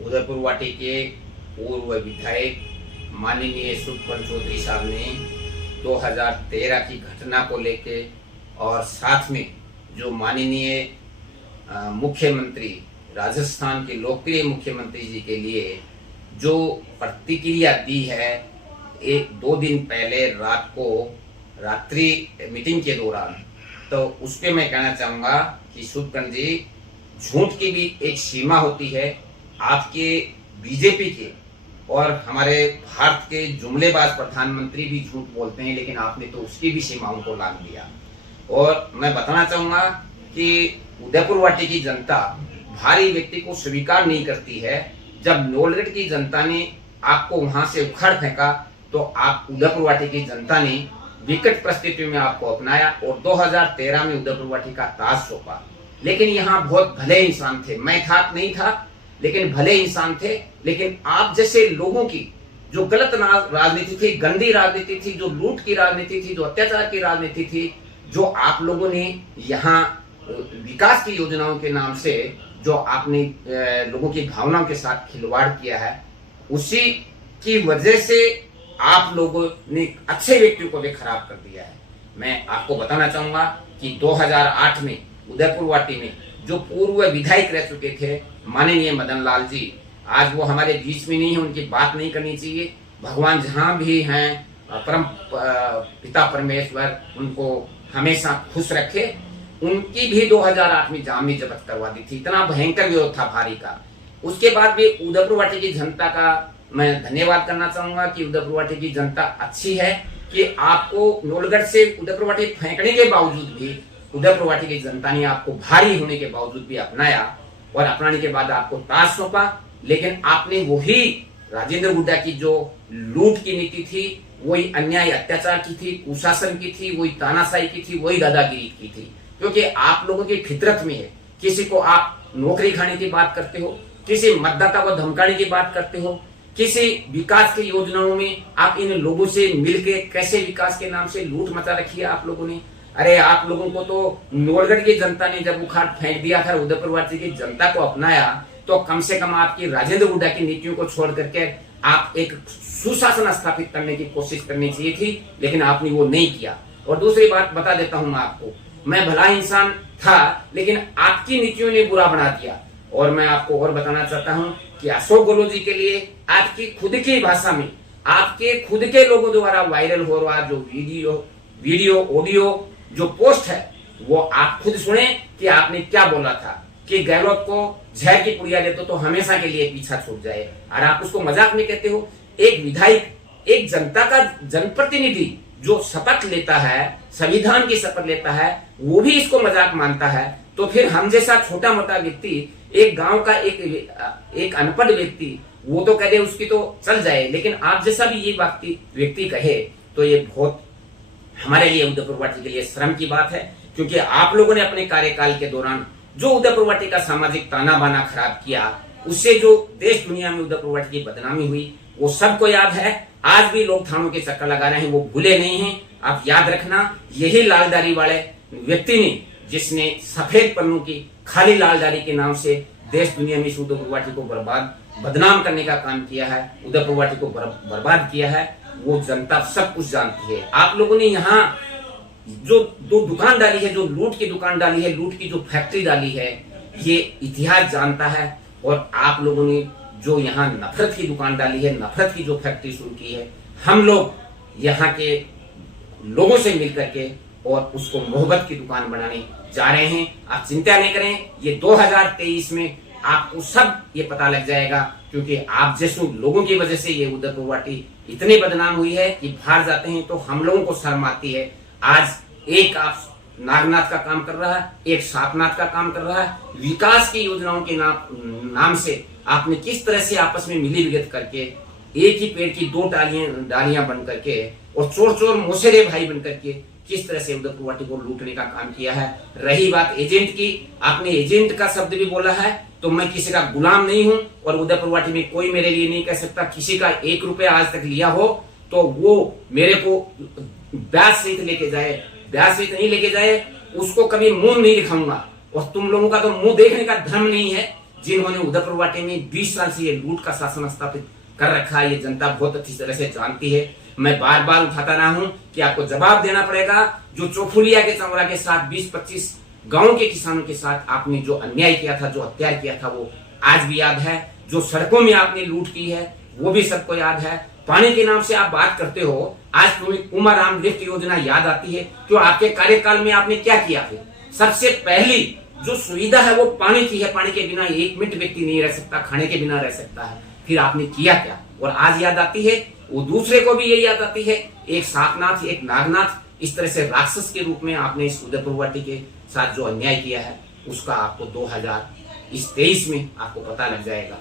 उदयपुर वाटी के पूर्व विधायक माननीय सुखवंत चौधरी साहब ने 2013 की घटना को लेके और साथ में जो माननीय मुख्यमंत्री राजस्थान के लोकप्रिय मुख्यमंत्री जी के लिए जो प्रतिक्रिया दी है, एक दो दिन पहले रात्रि मीटिंग के दौरान, तो उस पे मैं कहना चाहूंगा कि सुखवंत जी, झूठ की भी एक सीमा होती है। आपके बीजेपी के और हमारे भारत के जुमलेबाज प्रधानमंत्री भी झूठ बोलते हैं, लेकिन आपने तो उसकी भी सीमाओं को लांघ दिया। और मैं बताना चाहूंगा कि उदयपुर वाटी की जनता भारी व्यक्ति को स्वीकार नहीं करती है। जब नोलगढ़ की जनता ने आपको वहां से उखाड़ फेंका, तो आप उदयपुर वाटी की जनता ने विकट परिस्थिति में आपको अपनाया और 2013 में उदयपुर वाटी का ताज सौंपा। लेकिन यहाँ बहुत भले इंसान थे, मैं था नहीं था, लेकिन भले इंसान थे। लेकिन आप जैसे लोगों की जो गलत राजनीति थी, गंदी राजनीति थी, जो लूट की राजनीति थी, जो अत्याचार की राजनीति थी, जो आप लोगों ने यहाँ विकास की योजनाओं के नाम से जो आपने लोगों की भावनाओं के साथ खिलवाड़ किया है, उसी की वजह से आप लोगों ने अच्छे व्यक्तियों को भी खराब कर दिया है। मैं आपको बताना चाहूंगा कि 2008 में उदयपुर वाटी में जो पूर्व विधायक रह चुके थे माननीय मदन लाल जी, आज वो हमारे बीच में नहीं है, उनकी बात नहीं करनी चाहिए। भगवान जहां भी हैं, परम पिता परमेश्वर उनको हमेशा खुश रखे। उनकी भी 2008 में जामीन जब्त करवा दी थी, इतना भयंकर विरोध था भारी का। उसके बाद भी उदयपुर वाटी की जनता का मैं धन्यवाद करना चाहूंगा कि उदयपुर वाटी की जनता अच्छी है कि आपको नोलगढ़ से उदयपुर वाटी फेंकने के बावजूद भी उदयपुर वाटी की जनता ने आपको भारी होने के बावजूद भी अपनाया और अपनाने के बाद आपको ताज सौंपा। लेकिन आपने वही राजेंद्र गुड्डा की जो लूट की नीति थी, वही अन्याय अत्याचार की थी, कुशासन की थी, वही तानाशाही की थी, वही दादागिरी की थी। क्योंकि आप लोगों की फितरत में है, किसी को आप नौकरी खाने की बात करते हो, किसी मतदाता को धमकाने की बात करते हो, किसी विकास की योजनाओं में आप इन लोगों से मिलके कैसे विकास के नाम से लूट मचा रखी है आप लोगों ने। अरे आप लोगों को तो नोलगढ़ की जनता ने जब उखाड़ फेंक दिया था, उदयपुर वाटी की जनता को अपनाया, तो कम से कम आपकी राजेंद्र गुड्डा की नीतियों को छोड़ करके आप एक सुशासन स्थापित करने की कोशिश करनी चाहिए थी, लेकिन आपने वो नहीं किया। और दूसरी बात बता देता हूं मैं आपको, मैं भला इंसान था, लेकिन आपकी नीतियों ने बुरा बना दिया। और मैं आपको और बताना चाहता हूं कि अशोक गहलोत जी के लिए आपकी खुद की भाषा में, आपके खुद के लोगों द्वारा वायरल हो रहा जो वीडियो ऑडियो जो पोस्ट है, वो आप खुद सुने कि आपने क्या बोला था कि गहलोत को जहर की पुड़िया दे तो हमेशा के लिए पीछा छूट जाए, और आप उसको मजाक में कहते हो। एक विधायक, एक जनता का जनप्रतिनिधि जो शपथ लेता है, संविधान की शपथ लेता है, वो भी इसको मजाक मानता है, तो फिर हम जैसा छोटा मोटा व्यक्ति, एक गांव का एक अनपढ़ व्यक्ति, वो तो कह दे उसकी तो चल जाए, लेकिन आप जैसा भी ये व्यक्ति कहे तो ये बहुत हमारे लिए उदयपुर वाटी के लिए शर्म की बात है। क्योंकि आप लोगों ने अपने कार्यकाल के दौरान जो उदयपुर वाटी का सामाजिक ताना बाना खराब किया, उससे जो देश दुनिया में उदयपुर वाटी की बदनामी हुई, वो सबको याद है। आज भी लोग थानों के चक्कर लगा रहे हैं, वो भूले नहीं हैं। आप याद रखना, यही लालदारी वाले व्यक्ति ने, जिसने सफेद पन्नों की खाली लालदारी के नाम से देश दुनिया में उदयपुर वाटी को बदनाम करने का काम किया है, उदयपुर वाटी को बर्बाद किया है, वो जनता सब कुछ जानती है। आप लोगों ने यहाँ जो दो दुकान डाली है, जो लूट की दुकान डाली है, लूट की जो फैक्ट्री डाली है, ये इतिहास जानता है। और आप लोगों ने जो यहाँ नफरत की दुकान डाली है, नफरत की जो फैक्ट्री शुरू की है, हम लोग यहाँ के लोगों से मिलकर के और उसको मोहब्बत की दुकान बनाने जा रहे हैं। आप चिंता नहीं करें, ये 2023 में आपको सब ये पता लग जाएगा। क्योंकि आप जैसे लोगों की वजह से ये उदयपुर वाटी इतनी बदनाम हुई है कि बाहर जाते हैं तो हम लोगों को शर्म आती है। आज एक आप नागनाथ का काम कर रहा है, एक सातनाथ का काम कर रहा है। विकास की योजनाओं के नाम से आपने किस तरह से आपस में मिली भगत करके एक ही पेड़ की दो डालियां बन करके और चोर चोर मोसेरे भाई बन करके किस तरह से उदयपुर वाटी को लूटने का काम किया है। रही बात एजेंट की, आपने एजेंट का शब्द भी बोला है, तो मैं किसी का गुलाम नहीं हूं और उदयपुर वाटी में कोई मेरे लिए नहीं कह सकता। किसी का 1 रुपया आज तक लिया हो तो वो मेरे को ब्याज सहित लेके जाए, ब्याज सहित नहीं लेके जाए, उसको कभी मुंह नहीं दिखाऊंगा। और तुम लोगों का तो मुंह देखने का धर्म नहीं है। जिन्होंने उदयपुर वाटी में 20 साल से ये लूट का शासन स्थापित कर रखा है, ये जनता बहुत अच्छी तरह से जानती है। मैं बार बार उठाता रहा हूं कि आपको जवाब देना पड़ेगा। जो चौफुलिया के चमरा के साथ 20-25 गांव के किसानों के साथ आपने जो अन्याय किया था, जो अत्याचार किया था, वो आज भी याद है। जो सड़कों में आपने लूट की है वो भी सबको याद है। पानी के नाम से आप बात करते हो, आज तुम्हें उमाराम लिफ्ट योजना याद आती है। तो आपके कार्यकाल में आपने क्या किया? फिर सबसे पहली जो सुविधा है वो पानी की है। पानी के बिना 1 मिनट व्यक्ति नहीं रह सकता, खाने के बिना रह सकता है। फिर आपने किया क्या? और आज याद आती है, वो दूसरे को भी ये याद आती है। एक साकनाथ, एक नागनाथ, इस तरह से राक्षस के रूप में आपने इस उदयपुर वाटी के साथ जो अन्याय किया है, उसका आपको 2023 में आपको पता लग जाएगा।